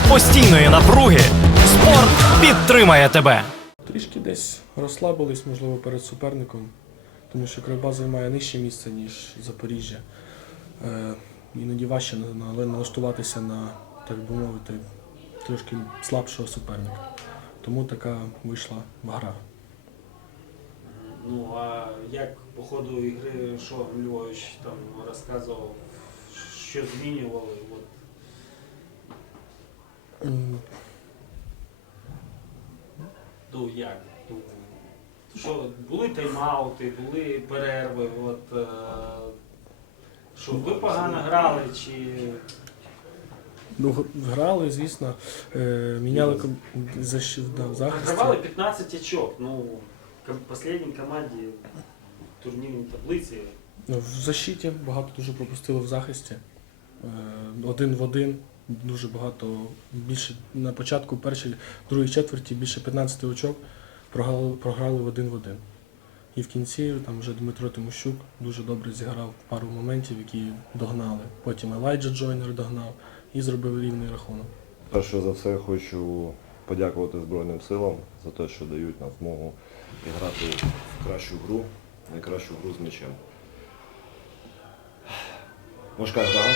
серед постійної напруги спорт підтримає тебе. Трішки десь розслабились, можливо, перед суперником, тому що Кривбас займає нижче місце, ніж Запоріжжя. Е, іноді важче на- на- налаштуватися на, так би мовити, трошки слабшого суперника. Тому така вийшла гра. Ну а як по ходу ігри, що Львович там розказував, що змінювали? От, ну як? Що були тайм-аути, були перерви, от, е, що ви погано грали, чи Ну, грали, звісно, е, міняли ком- защ- да, в захисті. Програвали 15 очок. Ну, ком- последній команді турнірній таблиці. Ну, В защиті багато дуже пропустили в захисті. Е, Один в один. Дуже багато, більше на початку першої, другої четверті більше 15 очок програли, програли в один в один. І в кінці там вже Дмитро Тимощук дуже добре зіграв пару моментів, які догнали. Потім Елайджа Джойнер догнав і зробив рівний рахунок. Перше за все хочу подякувати Збройним силам за те, що дають нам змогу грати в кращу гру, найкращу гру з м'ячем. Важка гра,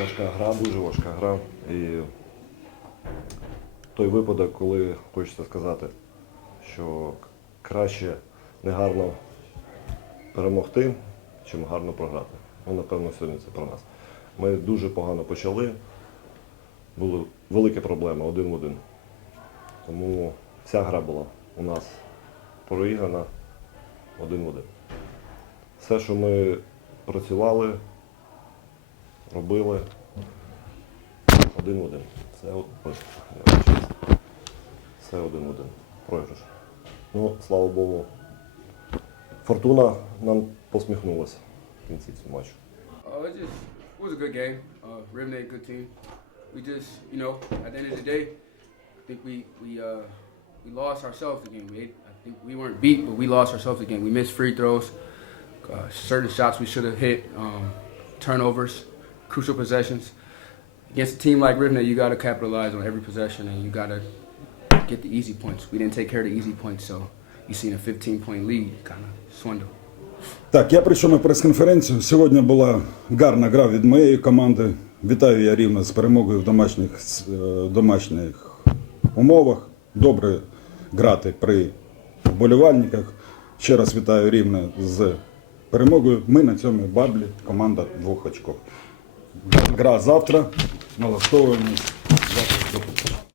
важка гра, дуже важка гра. І той випадок, коли хочеться сказати, що краще не гарно перемогти, чим гарно програти. Ну, напевно, сьогодні це про нас. Ми дуже погано почали були великі проблеми один в один. Тому вся гра була у нас проіграна один в один. Все, що ми працювали, робили один в один. Все, от- ось, все один в один. Програш. Ну, слава Богу. Фортуна нам посміхнулася в кінці цього матчу. Uh, it just it was a good game. Uh, Rivne, good team. We just, you know, at the end of the day, I think we we uh, we lost ourselves the game. We, I think we weren't beat, but we lost ourselves the game. We missed free throws, uh, certain shots we should have hit, um, turnovers, Crucial possessions. Against a team like Rivne, you got to capitalize on every possession, and you got to get the easy points. We didn't take care of the easy points, so you seen a 15 point lead kind of swindle. Так, я прийшов на прес-конференцію. Сьогодні була гарна гра від моєї команди. Вітаю я рівно з перемогою в домашніх, е, домашніх умовах. Добре грати при вболівальниках. Ще раз вітаю рівне з перемогою. Ми на цьому баблі команда двох очков. Гра завтра. Налаштовуємось завтра.